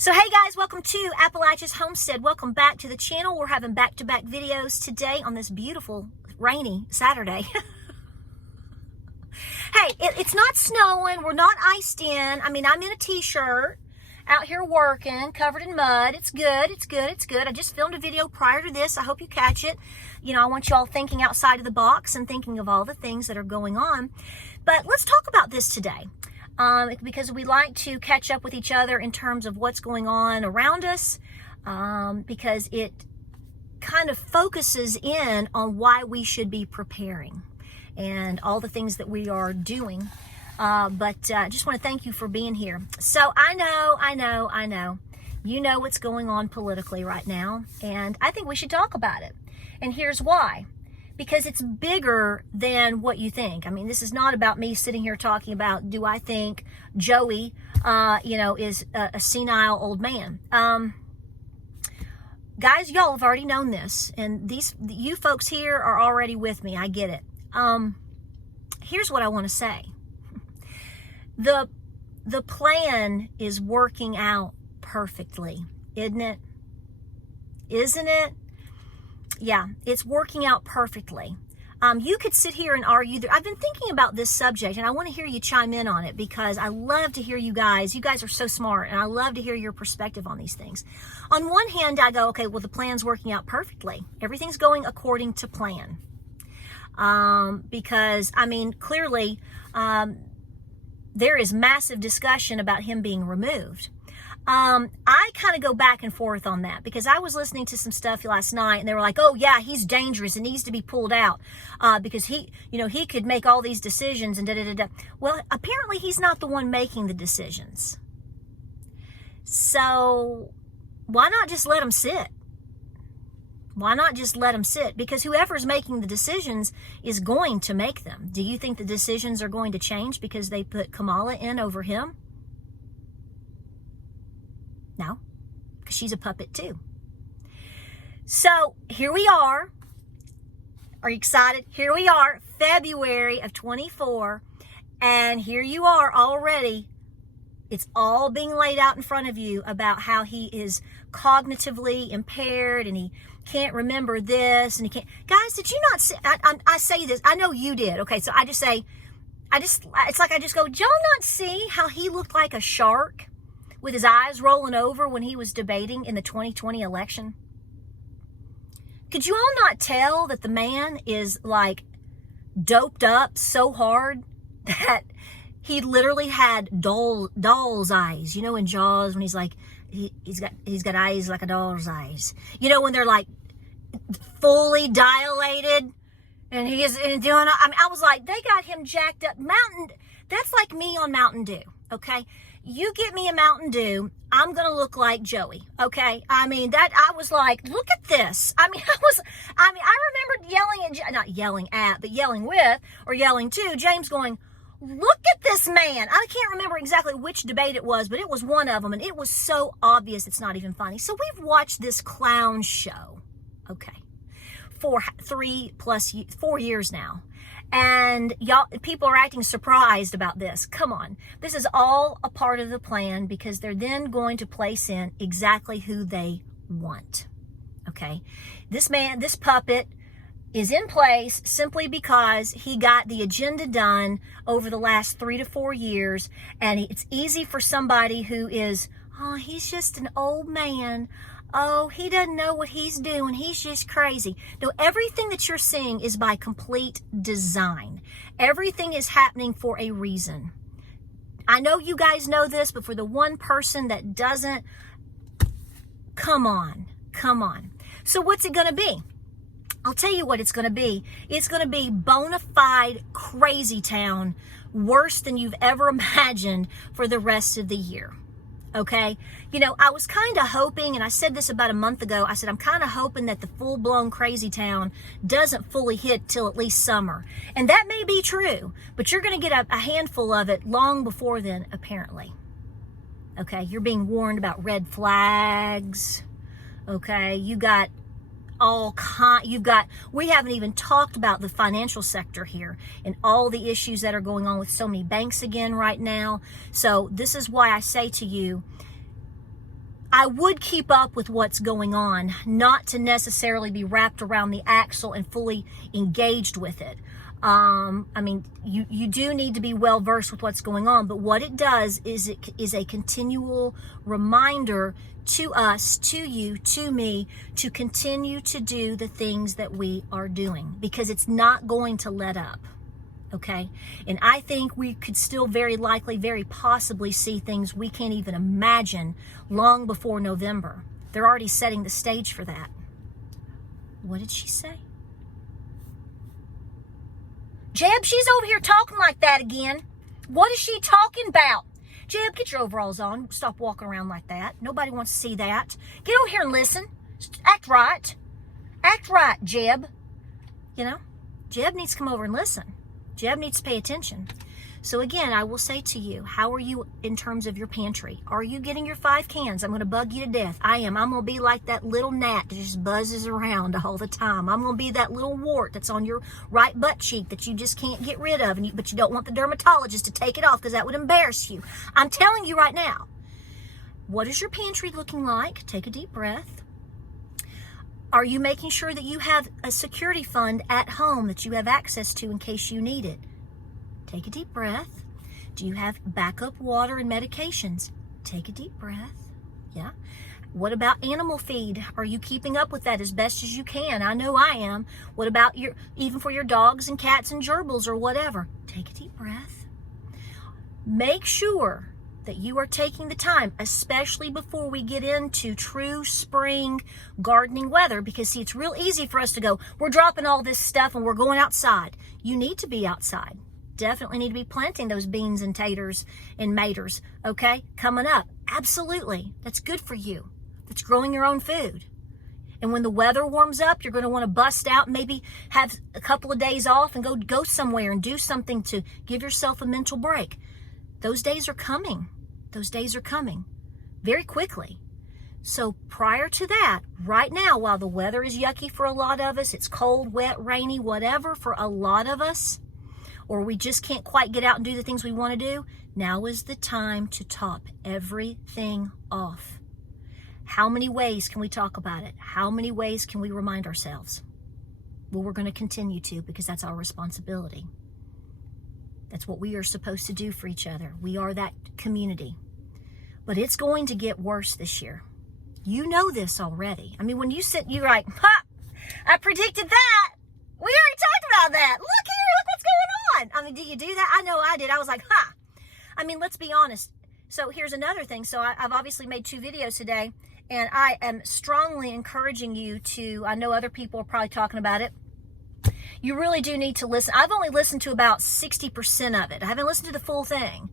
So hey guys, welcome to Appalachia's Homestead. Welcome back to the channel. We're having back-to-back videos today on this beautiful rainy Saturday. Hey, it's not snowing. We're not iced in. I mean, I'm in a t-shirt out here working, covered in mud. It's good. It's good. It's good. I just filmed a video prior to this. I hope you catch it. You know, I want you all thinking outside of the box and thinking of all the things that are going on. But let's talk about this today. Because we like to catch up with each other in terms of what's going on around us, because it kind of focuses in on why we should be preparing and all the things that we are doing. But I just want to thank you for being here. So I know, you know what's going on politically right now, and I think we should talk about it. And here's why. Because it's bigger than what you think. I mean, this is not about me sitting here talking about, do I think Joey, is a senile old man? Guys, y'all have already known this. And you folks here are already with me. I get it. Here's what I want to say. The plan is working out perfectly, isn't it? Isn't it? Yeah, it's working out perfectly. You could sit here and argue. I've been thinking about this subject, and I want to hear you chime in on it because I love to hear you guys. You guys are so smart, and I love to hear your perspective on these things. On one hand, I go, okay, well, the plan's working out perfectly. Everything's going according to plan. Because, I mean, clearly, there is massive discussion about him being removed. I kind of go back and forth on that because I was listening to some stuff last night and they were like, oh yeah, he's dangerous and needs to be pulled out, because he could make all these decisions and da-da-da-da. Well, apparently he's not the one making the decisions. So why not just let him sit? Why not just let him sit? Because whoever's making the decisions is going to make them. Do you think the decisions are going to change because they put Kamala in over him? No, because she's a puppet too. So here we are. Are you excited? Here we are, February of 24. And here you are already. It's all being laid out in front of you about how he is cognitively impaired and he can't remember this and he can't. Guys, did you not see? I say this. I know you did. Okay, so it's like I just go, did y'all not see how he looked like a shark with his eyes rolling over when he was debating in the 2020 election? Could you all not tell that the man is like doped up so hard that he literally had doll's eyes? You know, in Jaws when he's like, he's got eyes like a doll's eyes. You know, when they're like fully dilated and he is doing, I mean, I was like, they got him jacked up. That's like me on Mountain Dew, okay? You get me a Mountain Dew, I'm going to look like Joey, okay? I mean, I was like, look at this. I remember yelling with, or yelling to James going, look at this man. I can't remember exactly which debate it was, but it was one of them, and it was so obvious it's not even funny. So we've watched this clown show, okay, for 4 years now. And y'all, people are acting surprised about this. Come on. This is all a part of the plan because they're then going to place in exactly who they want. Okay. This puppet is in place simply because he got the agenda done over the last 3 to 4 years. And it's easy for somebody who is, oh, he's just an old man. Oh, he doesn't know what he's doing. He's just crazy. No, everything that you're seeing is by complete design. Everything is happening for a reason. I know you guys know this, but for the one person that doesn't, come on. So what's it going to be? I'll tell you what it's going to be. It's going to be bona fide crazy town, worse than you've ever imagined for the rest of the year. Okay, you know, I was kind of hoping, and I said this about a month ago, I said, I'm kind of hoping that the full-blown crazy town doesn't fully hit till at least summer. And that may be true, but you're going to get a handful of it long before then, apparently. Okay, you're being warned about red flags. Okay, we haven't even talked about the financial sector here and all the issues that are going on with so many banks again right now. So this is why I say to you, I would keep up with what's going on, not to necessarily be wrapped around the axle and fully engaged with it. I mean, you do need to be well versed with what's going on, but what it does is it is a continual reminder to us, to you, to me, to continue to do the things that we are doing, because it's not going to let up. Okay? And I think we could still very likely, very possibly see things we can't even imagine long before November. They're already setting the stage for that. What did she say? Jeb, she's over here talking like that again. What is she talking about? Jeb, get your overalls on. Stop walking around like that. Nobody wants to see that. Get over here and listen. Act right. Act right, Jeb. You know, Jeb needs to come over and listen. Jeb needs to pay attention. So again, I will say to you, how are you in terms of your pantry? Are you getting your 5 cans? I'm going to bug you to death. I am. I'm going to be like that little gnat that just buzzes around all the time. I'm going to be that little wart that's on your right butt cheek that you just can't get rid of, but you don't want the dermatologist to take it off because that would embarrass you. I'm telling you right now. What is your pantry looking like? Take a deep breath. Are you making sure that you have a security fund at home that you have access to in case you need it? Take a deep breath. Do you have backup water and medications? Take a deep breath. Yeah. What about animal feed? Are you keeping up with that as best as you can? I know I am. What about even for your dogs and cats and gerbils or whatever? Take a deep breath. Make sure that you are taking the time, especially before we get into true spring gardening weather, because see, it's real easy for us to go, we're dropping all this stuff and we're going outside. You need to be outside. Definitely need to be planting those beans and taters and maters, okay? Coming up. Absolutely. That's good for you. That's growing your own food. And when the weather warms up, you're going to want to bust out, maybe have a couple of days off and go somewhere and do something to give yourself a mental break. Those days are coming. Those days are coming very quickly. So prior to that, right now, while the weather is yucky for a lot of us, it's cold, wet, rainy, whatever for a lot of us, or we just can't quite get out and do the things we want to do, now is the time to top everything off. How many ways can we talk about it? How many ways can we remind ourselves? Well, we're going to continue to, because that's our responsibility. That's what we are supposed to do for each other. We are that community. But it's going to get worse this year. You know this already. I mean, when you sit, you're like, ha, I predicted that. We already talked about that. Look here, look what's going on. I mean, do you do that? I know I did. I was like, ha. I mean, let's be honest. So here's another thing. So I've obviously made 2 videos today, and I am strongly encouraging you to, I know other people are probably talking about it. You really do need to listen. I've only listened to about 60% of it. I haven't listened to the full thing.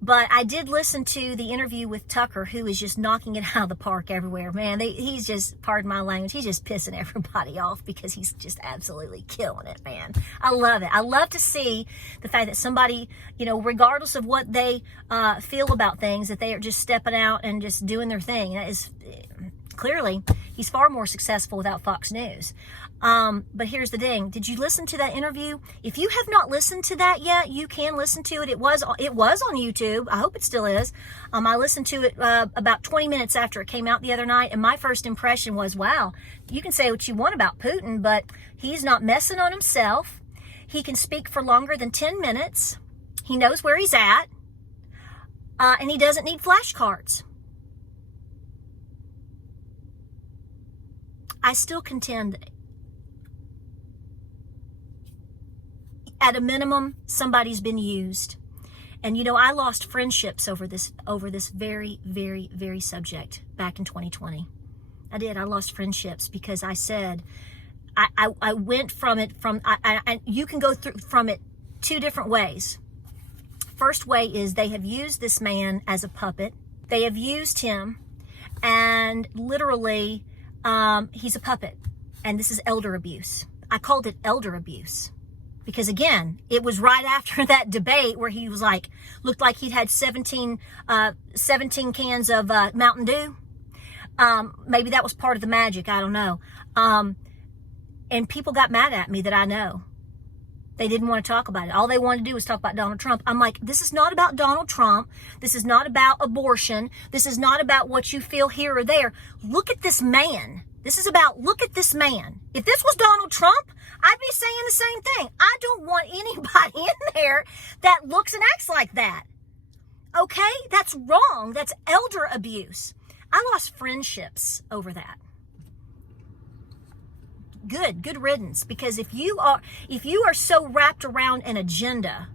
But I did listen to the interview with Tucker, who is just knocking it out of the park everywhere. Man, he's just, pardon my language, he's just pissing everybody off because he's just absolutely killing it, man. I love it. I love to see the fact that somebody, you know, regardless of what they feel about things, that they are just stepping out and just doing their thing. That is, clearly, he's far more successful without Fox News. But here's the thing. Did you listen to that interview? If you have not listened to that yet, you can listen to it. It was on YouTube. I hope it still is. I listened to it about 20 minutes after it came out the other night, and my first impression was, wow, you can say what you want about Putin, but he's not messing on himself. He can speak for longer than 10 minutes. He knows where he's at. And he doesn't need flashcards. I still contend, at a minimum, somebody's been used. And you know, I lost friendships over this very, very, very subject back in 2020. I did. I lost friendships because I said, I went from it, and you can go through from it 2 different ways. First way is they have used this man as a puppet. They have used him, and literally, he's a puppet, and this is elder abuse. I called it elder abuse because, again, it was right after that debate where he was like, looked like he'd had 17 cans of Mountain Dew. Maybe that was part of the magic. I don't know. And people got mad at me that I know. They didn't want to talk about it. All they wanted to do was talk about Donald Trump. I'm like, this is not about Donald Trump. This is not about abortion. This is not about what you feel here or there. Look at this man. This is about, look at this man. If this was Donald Trump, I'd be saying the same thing. I don't want anybody in there that looks and acts like that. Okay? That's wrong. That's elder abuse. I lost friendships over that. Good riddance. Because if you are so wrapped around an agenda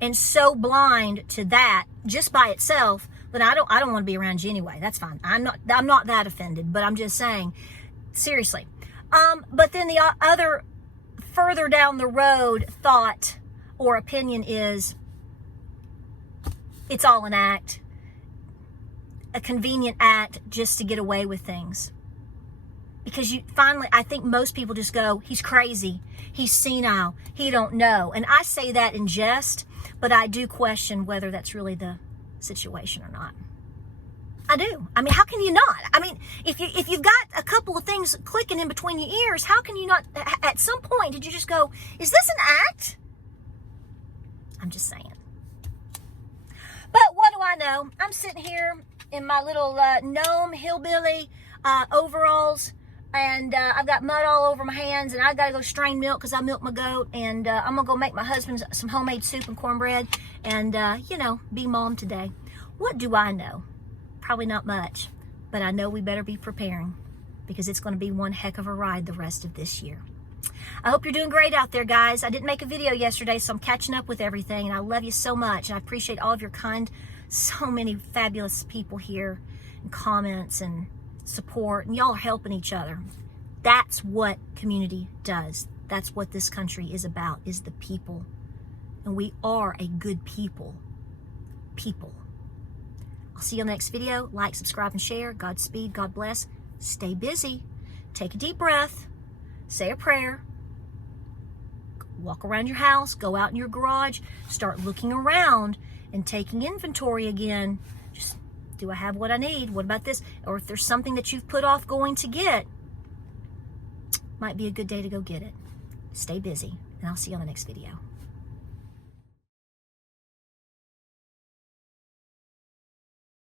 and so blind to that just by itself, then I don't want to be around you anyway. That's fine. I'm not that offended, but I'm just saying, seriously. But then the other further down the road thought or opinion is, it's all an act, a convenient act just to get away with things. Because I think most people just go, he's crazy, he's senile, he don't know. And I say that in jest, but I do question whether that's really the situation or not. I do. I mean, how can you not? I mean, if you've got a couple of things clicking in between your ears, how can you not, at some point, did you just go, is this an act? I'm just saying. But what do I know? I'm sitting here in my little gnome hillbilly overalls, and I've got mud all over my hands, and I got to go strain milk because I milk my goat, and I'm going to go make my husband some homemade soup and cornbread, and, be mom today. What do I know? Probably not much, but I know we better be preparing because it's going to be one heck of a ride the rest of this year. I hope you're doing great out there, guys. I didn't make a video yesterday, so I'm catching up with everything, and I love you so much, and I appreciate all of your so many fabulous people here, and comments, and support, and y'all are helping each other. That's what community does. That's what this country is about, is the people. And we are a good people. I'll see you on the next video. Like, subscribe, and share. Godspeed. God bless. Stay busy. Take a deep breath. Say a prayer. Walk around your house. Go out in your garage. Start looking around and taking inventory again. Just, do I have what I need? What about this? Or if there's something that you've put off going to get, might be a good day to go get it. Stay busy, and I'll see you on the next video.